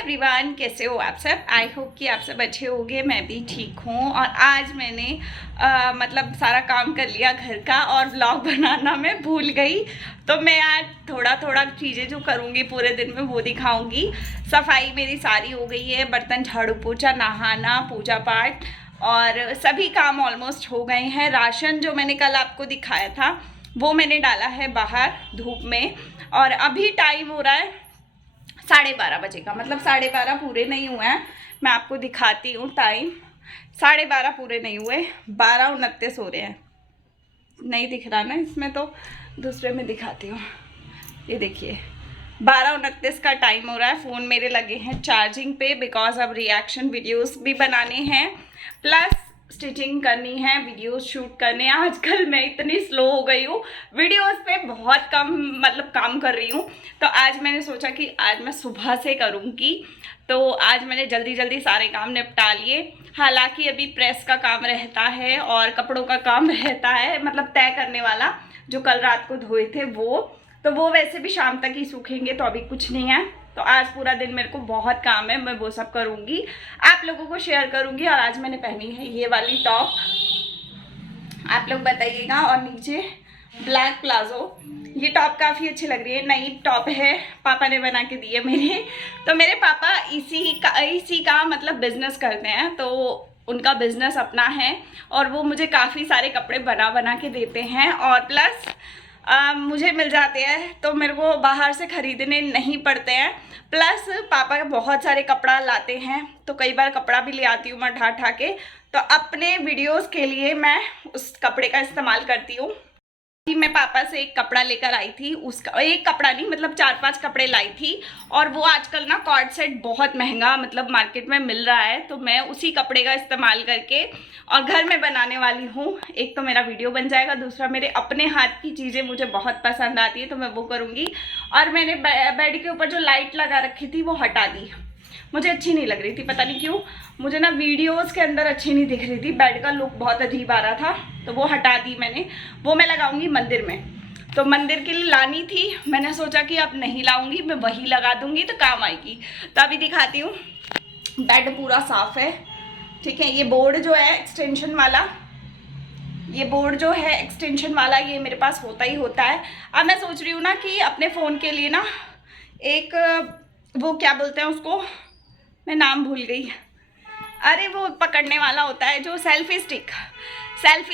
Everyone, कैसे हो आप सब। आई होप कि आप सब अच्छे होंगे। मैं भी ठीक हूँ। और आज मैंने मतलब सारा काम कर लिया घर का और व्लॉग बनाना मैं भूल गई। तो मैं आज थोड़ा थोड़ा चीज़ें जो करूँगी पूरे दिन में वो दिखाऊँगी। सफाई मेरी सारी हो गई है, बर्तन झाड़ू पोछा, नहाना, पूजा पाठ और सभी काम ऑलमोस्ट हो गए हैं। राशन जो मैंने कल आपको दिखाया था वो मैंने डाला है बाहर धूप में। और अभी टाइम हो रहा है 12:30 बजे का, मतलब 12:30 पूरे नहीं हुए हैं। मैं आपको दिखाती हूँ टाइम, 12:30 पूरे नहीं हुए, 12:29 हो रहे हैं। नहीं दिख रहा ना इसमें, तो दूसरे में दिखाती हूँ। ये देखिए 12:29 का टाइम हो रहा है। फ़ोन मेरे लगे हैं चार्जिंग पे, बिकॉज अब रिएक्शन वीडियोस भी बनाने हैं, प्लस स्टिचिंग करनी है, वीडियोस शूट करने। आजकल मैं इतनी स्लो हो गई हूँ, वीडियोस पे बहुत कम मतलब काम कर रही हूँ। तो आज मैंने सोचा कि आज मैं सुबह से करूँगी। तो आज मैंने जल्दी जल्दी सारे काम निपटा लिए। हालांकि अभी प्रेस का काम रहता है और कपड़ों का काम रहता है, मतलब तय करने वाला, जो कल रात को धोए थे वो वैसे भी शाम तक ही सूखेंगे, तो अभी कुछ नहीं है। तो आज पूरा दिन मेरे को बहुत काम है, मैं वो सब करूँगी, आप लोगों को शेयर करूँगी। और आज मैंने पहनी है ये वाली टॉप, आप लोग बताइएगा। और नीचे ब्लैक प्लाजो, ये टॉप काफ़ी अच्छी लग रही है, नई टॉप है, पापा ने बना के दी है मेरे। तो मेरे पापा इसी का मतलब बिजनेस करते हैं, तो उनका बिजनेस अपना है और वो मुझे काफ़ी सारे कपड़े बना के देते हैं। और प्लस मुझे मिल जाते हैं, तो मेरे को बाहर से ख़रीदने नहीं पड़ते हैं। प्लस पापा बहुत सारे कपड़ा लाते हैं, तो कई बार कपड़ा भी ले आती हूँ मैं ढा के। तो अपने वीडियोस के लिए मैं उस कपड़े का इस्तेमाल करती हूँ। मैं पापा से एक कपड़ा लेकर आई थी, उसका एक कपड़ा नहीं मतलब 4-5 कपड़े लाई थी। और वो आजकल ना कॉर्ड सेट बहुत महंगा मतलब मार्केट में मिल रहा है, तो मैं उसी कपड़े का इस्तेमाल करके और घर में बनाने वाली हूँ। एक तो मेरा वीडियो बन जाएगा, दूसरा मेरे अपने हाथ की चीज़ें मुझे बहुत पसंद आती है, तो मैं वो करूँगी। और मैंने बेड के ऊपर जो लाइट लगा रखी थी वो हटा दी, मुझे अच्छी नहीं लग रही थी, पता नहीं क्यों। मुझे ना वीडियोस के अंदर अच्छी नहीं दिख रही थी, बेड का लुक बहुत अजीब आ रहा था, तो वो हटा दी मैंने। वो मैं लगाऊंगी मंदिर में, तो मंदिर के लिए लानी थी, मैंने सोचा कि अब नहीं लाऊंगी, मैं वही लगा दूंगी तो काम आएगी। तो अभी दिखाती हूँ। बेड पूरा साफ है, ठीक है। ये बोर्ड जो है एक्सटेंशन वाला, ये मेरे पास होता ही होता है। अब मैं सोच रही हूँ ना कि अपने फ़ोन के लिए ना एक वो क्या बोलते हैं उसको, मैं नाम भूल गई, अरे वो पकड़ने वाला होता है जो सेल्फी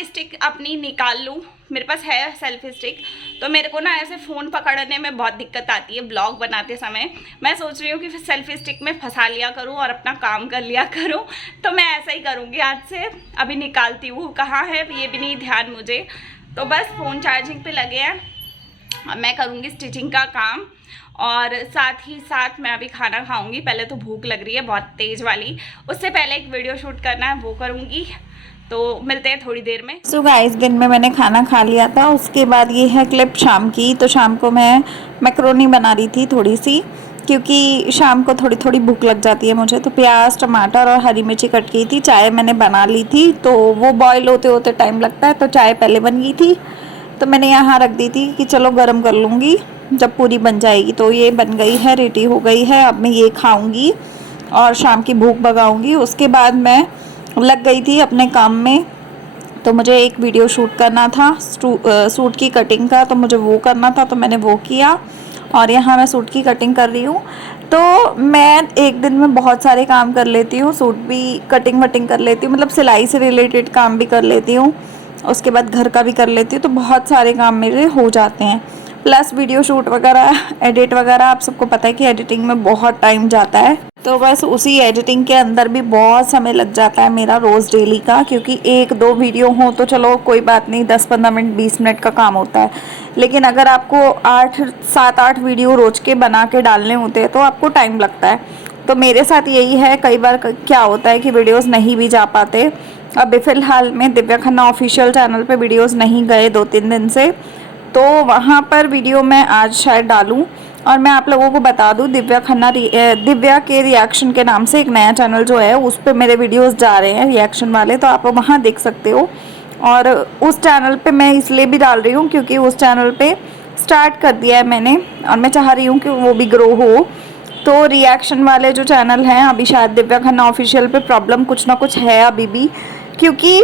स्टिक अपनी निकाल लूँ। मेरे पास है सेल्फी स्टिक, तो मेरे को ना ऐसे फ़ोन पकड़ने में बहुत दिक्कत आती है ब्लॉग बनाते समय। मैं सोच रही हूँ कि फिर सेल्फी स्टिक में फंसा लिया करूँ और अपना काम कर लिया करूँ, तो मैं ऐसा ही करूँगी आज से। अभी निकालती हूँ, कहाँ है ये भी नहीं ध्यान मुझे। तो बस फ़ोन चार्जिंग पे लगे हैं, मैं करूँगी स्टिचिंग का काम और साथ ही साथ मैं अभी खाना खाऊंगी। पहले तो भूख लग रही है बहुत तेज़ वाली, उससे पहले एक वीडियो शूट करना है, वो करूँगी। तो मिलते हैं थोड़ी देर में। सो गाइस, दिन में मैंने खाना खा लिया था, उसके बाद ये है क्लिप शाम की। तो शाम को मैं मैक्रोनी बना रही थी थोड़ी सी, क्योंकि शाम को थोड़ी थोड़ी भूख लग जाती है मुझे। तो प्याज, टमाटर और हरी मिर्ची कट की थी। चाय मैंने बना ली थी, तो वो बॉयल होते होते टाइम लगता है, तो चाय पहले बन गई थी, तो मैंने यहाँ रख दी थी कि चलो गर्म कर लूँगी जब पूरी बन जाएगी। तो ये बन गई है, रेडी हो गई है। अब मैं ये खाऊंगी और शाम की भूख भगाऊंगी। उसके बाद मैं लग गई थी अपने काम में, तो मुझे एक वीडियो शूट करना था सूट की कटिंग का, तो मुझे वो करना था, तो मैंने वो किया। और यहाँ मैं सूट की कटिंग कर रही हूँ। तो मैं एक दिन में बहुत सारे काम कर लेती हूँ, सूट भी कटिंग वटिंग कर लेती हूँ, मतलब सिलाई से रिलेटेड काम भी कर लेती हूँ, उसके बाद घर का भी कर लेती हूँ। तो बहुत सारे काम मेरे हो जाते हैं, प्लस वीडियो शूट वगैरह, एडिट वगैरह। आप सबको पता है कि एडिटिंग में बहुत टाइम जाता है, तो बस उसी एडिटिंग के अंदर भी बहुत समय लग जाता है मेरा रोज़ डेली का। क्योंकि 1-2 वीडियो हो तो चलो कोई बात नहीं, 10-15 मिनट 20 मिनट का काम होता है, लेकिन अगर आपको 7-8 वीडियो रोज के बना के डालने होते हैं तो आपको टाइम लगता है। तो मेरे साथ यही है, कई बार क्या होता है कि वीडियोज़ नहीं भी जा पाते। अभी फ़िलहाल में दिव्या खन्ना ऑफिशियल चैनल पे वीडियोज़ नहीं गए 2-3 दिन से, तो वहाँ पर वीडियो मैं आज शायद डालूँ। और मैं आप लोगों को बता दूँ, दिव्या के रिएक्शन के नाम से एक नया चैनल जो है उस पर मेरे वीडियोस जा रहे हैं रिएक्शन वाले, तो आप वहाँ देख सकते हो। और उस चैनल पे मैं इसलिए भी डाल रही हूँ क्योंकि उस चैनल पे स्टार्ट कर दिया है मैंने, और मैं चाह रही हूँ कि वो भी ग्रो हो। तो रिएक्शन वाले जो चैनल हैं, अभी शायद दिव्या खन्ना ऑफिशियल पे प्रॉब्लम कुछ ना कुछ है अभी भी, क्योंकि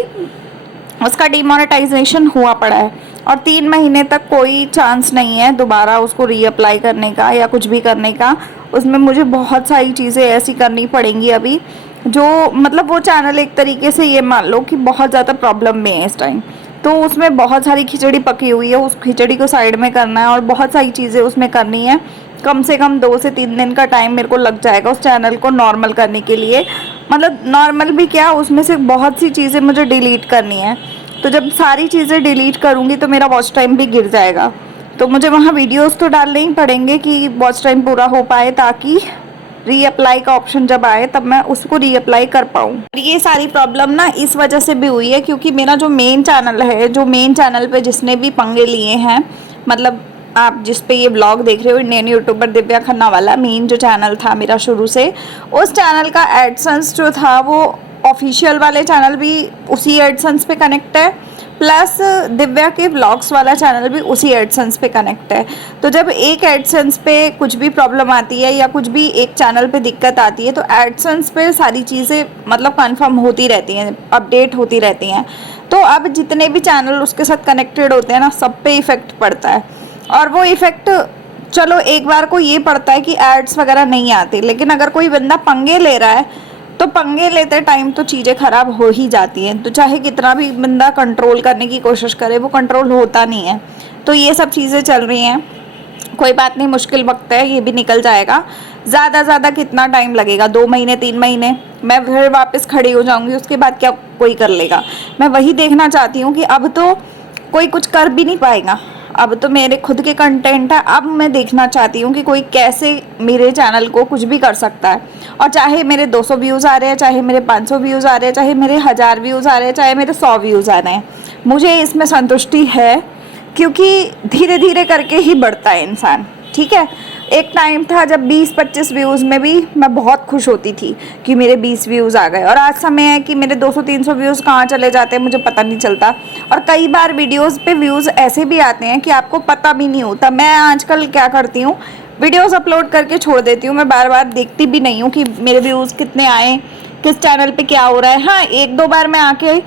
उसका डिमोनेटाइजेशन हुआ पड़ा है और 3 महीने तक कोई चांस नहीं है दोबारा उसको रीअप्लाई करने का या कुछ भी करने का। उसमें मुझे बहुत सारी चीज़ें ऐसी करनी पड़ेंगी अभी, जो मतलब वो चैनल एक तरीके से ये मान लो कि बहुत ज़्यादा प्रॉब्लम में है इस टाइम। तो उसमें बहुत सारी खिचड़ी पकी हुई है, उस खिचड़ी को साइड में करना है और बहुत सारी चीज़ें उसमें करनी है। कम से कम 2 से 3 दिन का टाइम मेरे को लग जाएगा उस चैनल को नॉर्मल करने के लिए। मतलब नॉर्मल भी क्या, उसमें से बहुत सी चीज़ें मुझे डिलीट करनी है। तो जब सारी चीज़ें डिलीट करूँगी तो मेरा वॉच टाइम भी गिर जाएगा। तो मुझे वहाँ वीडियोस तो डालने ही पड़ेंगे कि वॉच टाइम पूरा हो पाए, ताकि रीअप्लाई का ऑप्शन जब आए तब मैं उसको रीअप्लाई कर पाऊँ। ये सारी प्रॉब्लम ना इस वजह से भी हुई है क्योंकि मेरा जो मेन चैनल है, जो मेन चैनल पे जिसने भी पंगे लिए हैं, मतलब आप जिस पे ये व्लॉग देख रहे हो, इंडियन यूट्यूबर दिव्या खन्ना वाला मेन जो चैनल था मेरा शुरू से, उस चैनल का एडसेंस जो था वो ऑफिशियल वाले चैनल भी उसी एडसेंस पे कनेक्ट है, प्लस दिव्या के व्लॉग्स वाला चैनल भी उसी एडसेंस पे कनेक्ट है। तो जब एक एडसेंस पे कुछ भी प्रॉब्लम आती है या कुछ भी एक चैनल पे दिक्कत आती है तो एडसेंस पे सारी चीज़ें मतलब कंफर्म होती रहती हैं, अपडेट होती रहती हैं। तो अब जितने भी चैनल उसके साथ कनेक्टेड होते हैं ना, सब पे इफ़ेक्ट पड़ता है। और वो इफ़ेक्ट चलो एक बार को ये पड़ता है कि एड्स वगैरह नहीं आते, लेकिन अगर कोई बंदा पंगे ले रहा है तो पंगे लेते टाइम तो चीज़ें ख़राब हो ही जाती हैं। तो चाहे कितना भी बंदा कंट्रोल करने की कोशिश करे, वो कंट्रोल होता नहीं है। तो ये सब चीज़ें चल रही हैं। कोई बात नहीं, मुश्किल वक्त है, ये भी निकल जाएगा। ज़्यादा कितना टाइम लगेगा, 2 महीने 3 महीने, मैं फिर वापस खड़ी हो जाऊँगी। उसके बाद क्या कोई कर लेगा? मैं वही देखना चाहती हूँ कि अब तो कोई कुछ कर भी नहीं पाएगा। अब तो मेरे खुद के कंटेंट है, अब मैं देखना चाहती हूँ कि कोई कैसे मेरे चैनल को कुछ भी कर सकता है। और चाहे मेरे 200 व्यूज़ आ रहे हैं, चाहे मेरे 500 व्यूज़ आ रहे हैं, चाहे मेरे 1000 व्यूज़ आ रहे हैं, चाहे मेरे 100 व्यूज़ आ रहे हैं, मुझे इसमें संतुष्टि है, क्योंकि धीरे धीरे करके ही बढ़ता है इंसान। ठीक है, एक टाइम था जब 20-25 व्यूज़ में भी मैं बहुत खुश होती थी कि मेरे 20 व्यूज़ आ गए, और आज समय है कि मेरे 200-300 व्यूज़ कहाँ चले जाते हैं मुझे पता नहीं चलता। और कई बार वीडियोस पे व्यूज़ ऐसे भी आते हैं कि आपको पता भी नहीं होता। मैं आजकल क्या करती हूँ, वीडियोस अपलोड करके छोड़ देती हूँ, मैं बार बार देखती भी नहीं हूँ कि मेरे व्यूज़ कितने आए, किस चैनल पे क्या हो रहा है। हाँ, 1-2 बार मैं आके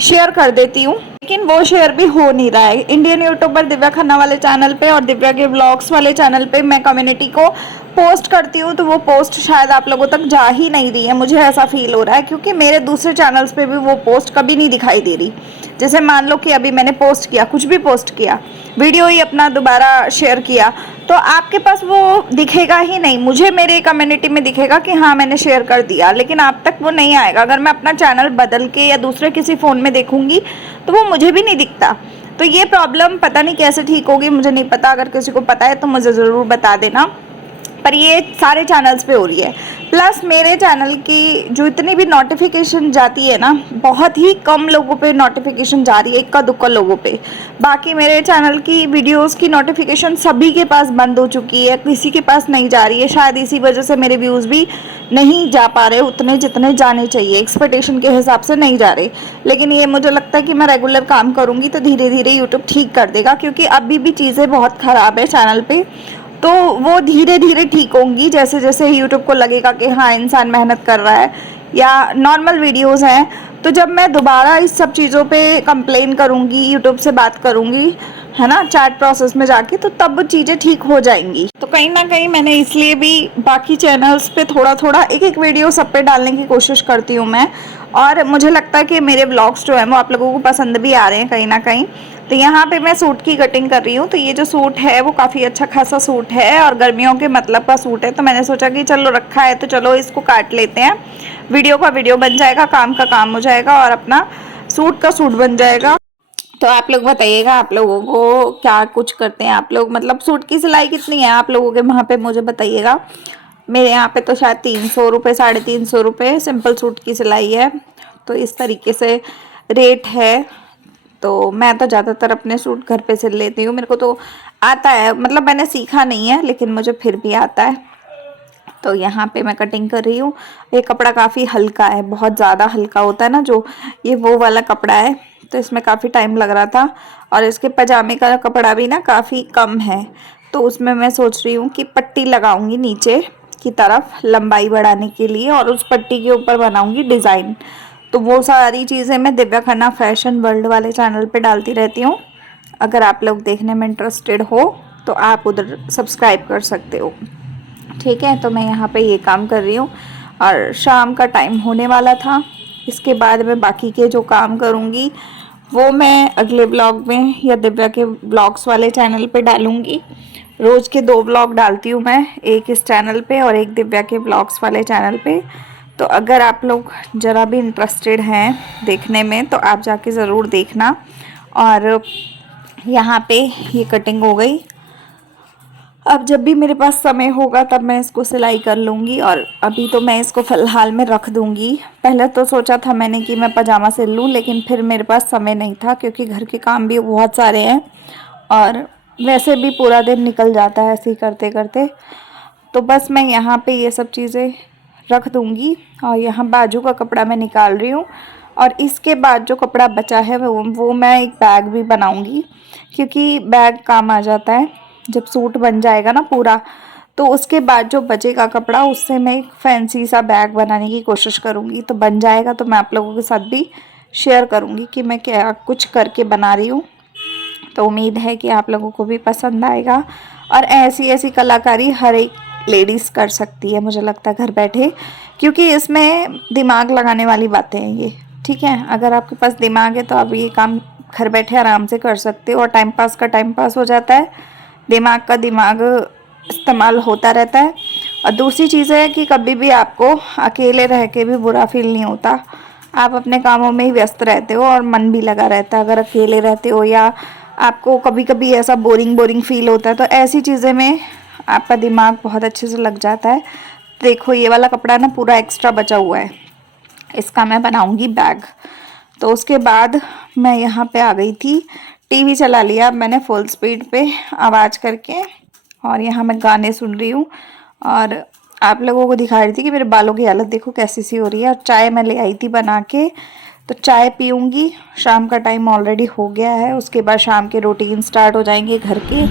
शेयर कर देती हूँ, लेकिन वो शेयर भी हो नहीं रहा है। इंडियन यूट्यूबर दिव्या खन्ना वाले चैनल पे और दिव्या के व्लॉग्स वाले चैनल पे मैं कम्युनिटी को पोस्ट करती हूँ, तो वो पोस्ट शायद आप लोगों तक जा ही नहीं रही है, मुझे ऐसा फील हो रहा है, क्योंकि मेरे दूसरे चैनल्स पे भी वो पोस्ट कभी नहीं दिखाई दे रही। जैसे मान लो कि अभी मैंने पोस्ट किया, कुछ भी पोस्ट किया, वीडियो ही अपना दोबारा शेयर किया, तो आपके पास वो दिखेगा ही नहीं। मुझे मेरे कम्युनिटी में दिखेगा कि हाँ मैंने शेयर कर दिया, लेकिन आप तक वो नहीं आएगा। अगर मैं अपना चैनल बदल के या दूसरे किसी फ़ोन में देखूंगी तो वो मुझे भी नहीं दिखता। तो ये प्रॉब्लम पता नहीं कैसे ठीक होगी, मुझे नहीं पता। अगर किसी को पता है तो मुझे ज़रूर बता देना। पर ये सारे चैनल्स पे हो रही है। प्लस मेरे चैनल की जो इतनी भी नोटिफिकेशन जाती है ना, बहुत ही कम लोगों पे नोटिफिकेशन जा रही है, इक्का दुक्का लोगों पे। बाकी मेरे चैनल की वीडियोस की नोटिफिकेशन सभी के पास बंद हो चुकी है, किसी के पास नहीं जा रही है। शायद इसी वजह से मेरे व्यूज़ भी नहीं जा पा रहे उतने जितने जाने चाहिए, एक्सपेक्टेशन के हिसाब से नहीं जा रहे। लेकिन ये मुझे लगता है कि मैं रेगुलर काम करूँगी तो धीरे धीरे यूट्यूब ठीक कर देगा, क्योंकि अभी भी चीज़ें बहुत ख़राब है चैनल पे। तो वो धीरे धीरे ठीक होंगी, जैसे जैसे यूट्यूब को लगेगा कि हाँ इंसान मेहनत कर रहा है, या नॉर्मल वीडियोस हैं। तो जब मैं दोबारा इस सब चीज़ों पे कंप्लेन करूँगी, यूट्यूब से बात करूँगी, है ना, चैट प्रोसेस में जाके, तो तब चीज़ें ठीक हो जाएंगी। तो कहीं ना कहीं मैंने इसलिए भी बाकी चैनल्स पे थोड़ा थोड़ा एक एक वीडियो सब पे डालने की कोशिश करती हूँ मैं। और मुझे लगता है कि मेरे व्लॉग्स जो है वो आप लोगों को पसंद भी आ रहे हैं कहीं ना कहीं। तो यहाँ पे मैं सूट की कटिंग कर रही हूँ। तो ये जो सूट है वो काफ़ी अच्छा खासा सूट है और गर्मियों के मतलब का सूट है। तो मैंने सोचा कि चलो रखा है तो चलो इसको काट लेते हैं, वीडियो का वीडियो बन जाएगा, काम का काम हो जाएगा और अपना सूट का सूट बन जाएगा। तो आप लोग बताइएगा, आप लोगों को क्या कुछ करते हैं आप लोग, मतलब सूट की सिलाई कितनी है आप लोगों के वहाँ पे, मुझे बताइएगा। मेरे यहाँ पे तो शायद 300 रुपये 350 रुपये सिंपल सूट की सिलाई है। तो इस तरीके से रेट है। तो मैं तो ज़्यादातर अपने सूट घर पे सिल लेती हूँ, मेरे को तो आता है, मतलब मैंने सीखा नहीं है लेकिन मुझे फिर भी आता है। तो यहाँ पे मैं कटिंग कर रही हूँ। ये कपड़ा काफ़ी हल्का है, बहुत ज़्यादा हल्का होता है ना जो, ये वो वाला कपड़ा है। तो इसमें काफ़ी टाइम लग रहा था और इसके पजामे का कपड़ा भी ना काफ़ी कम है। तो उसमें मैं सोच रही हूँ कि पट्टी लगाऊंगी नीचे, की तरफ लंबाई बढ़ाने के लिए, और उस पट्टी के ऊपर बनाऊंगी डिज़ाइन। तो वो सारी चीज़ें मैं दिव्या खन्ना फैशन वर्ल्ड वाले चैनल पे डालती रहती हूँ। अगर आप लोग देखने में इंटरेस्टेड हो तो आप उधर सब्सक्राइब कर सकते हो। ठीक है, तो मैं यहाँ पे ये काम कर रही हूँ और शाम का टाइम होने वाला था। इसके बाद मैं बाकी के जो काम करूँगी वो मैं अगले ब्लॉग में या दिव्या के ब्लॉग्स वाले चैनल पे डालूँगी। रोज़ के 2 ब्लॉग डालती हूँ मैं, एक इस चैनल पे और एक दिव्या के ब्लॉग्स वाले चैनल पे। तो अगर आप लोग ज़रा भी इंटरेस्टेड हैं देखने में तो आप जाके ज़रूर देखना। और यहाँ पे ये कटिंग हो गई। अब जब भी मेरे पास समय होगा तब मैं इसको सिलाई कर लूँगी, और अभी तो मैं इसको फ़िलहाल में रख दूँगी। पहले तो सोचा था मैंने कि मैं पजामा सिल लूँ, लेकिन फिर मेरे पास समय नहीं था क्योंकि घर के काम भी बहुत सारे हैं और वैसे भी पूरा दिन निकल जाता है ऐसे ही करते करते। तो बस मैं यहाँ पे ये सब चीज़ें रख दूँगी। और यहाँ बाजू का कपड़ा मैं निकाल रही हूँ, और इसके बाद जो कपड़ा बचा है वो मैं एक बैग भी बनाऊँगी, क्योंकि बैग काम आ जाता है जब सूट बन जाएगा ना पूरा। तो उसके बाद जो बचेगा कपड़ा उससे मैं एक फैंसी सा बैग बनाने की कोशिश करूँगी। तो बन जाएगा तो मैं आप लोगों के साथ भी शेयर करूँगी कि मैं क्या कुछ करके बना रही हूँ। तो उम्मीद है कि आप लोगों को भी पसंद आएगा। और ऐसी ऐसी कलाकारी हर एक लेडीज़ कर सकती है मुझे लगता है घर बैठे, क्योंकि इसमें दिमाग लगाने वाली बातें हैं ये। ठीक है, अगर आपके पास दिमाग है तो आप ये काम घर बैठे आराम से कर सकते हो, और टाइम पास का टाइम पास हो जाता है, दिमाग का दिमाग इस्तेमाल होता रहता है। और दूसरी चीज़ है कि कभी भी आपको अकेले रह के भी बुरा फील नहीं होता, आप अपने कामों में ही व्यस्त रहते हो और मन भी लगा रहता है। अगर अकेले रहते हो या आपको कभी कभी ऐसा बोरिंग फील होता है तो ऐसी चीज़ें में आपका दिमाग बहुत अच्छे से लग जाता है। देखो ये वाला कपड़ा ना पूरा एक्स्ट्रा बचा हुआ है, इसका मैं बनाऊंगी बैग। तो उसके बाद मैं यहाँ पे आ गई थी, टीवी चला लिया मैंने फुल स्पीड पे आवाज़ करके, और यहाँ मैं गाने सुन रही हूँ और आप लोगों को दिखा रही थी कि मेरे बालों की हालत देखो कैसी सी हो रही है। और चाय मैं ले आई थी बना के, तो चाय पीऊँगी। शाम का टाइम ऑलरेडी हो गया है, उसके बाद शाम के रूटीन स्टार्ट हो जाएंगे घर के।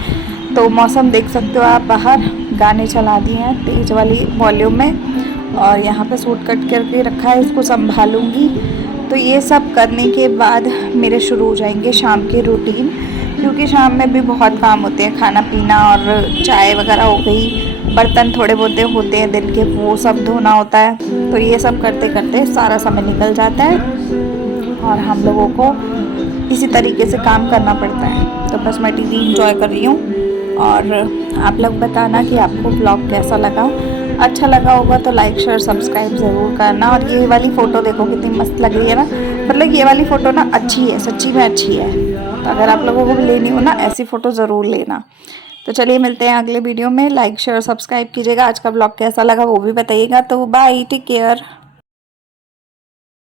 तो मौसम देख सकते हो आप, बाहर गाने चला दिए हैं तेज़ वाली वॉल्यूम में, और यहाँ पे सूट कट करके रखा है, इसको संभालूँगी। तो ये सब करने के बाद मेरे शुरू हो जाएंगे शाम के रूटीन, क्योंकि शाम में भी बहुत काम होते हैं, खाना पीना और चाय वगैरह हो गई, बर्तन थोड़े बहुत होते हैं दिन के, वो सब धोना होता है। तो ये सब करते करते सारा समय निकल जाता है और हम लोगों को इसी तरीके से काम करना पड़ता है। तो बस मैं टीवी इंजॉय कर रही हूँ, और आप लोग बताना कि आपको ब्लॉग कैसा लगा। अच्छा लगा होगा तो लाइक शेयर सब्सक्राइब ज़रूर करना। और ये वाली फ़ोटो देखो कितनी मस्त लग रही है ना, मतलब ये वाली फ़ोटो ना अच्छी है, सच्ची में अच्छी है। तो अगर आप लोगों को भी लेनी हो ना ऐसी फ़ोटो ज़रूर लेना। तो चलिए मिलते हैं अगले वीडियो में, लाइक शेयर सब्सक्राइब कीजिएगा। आज का ब्लॉग कैसा लगा वो भी बताइएगा। तो बाय, टेक केयर।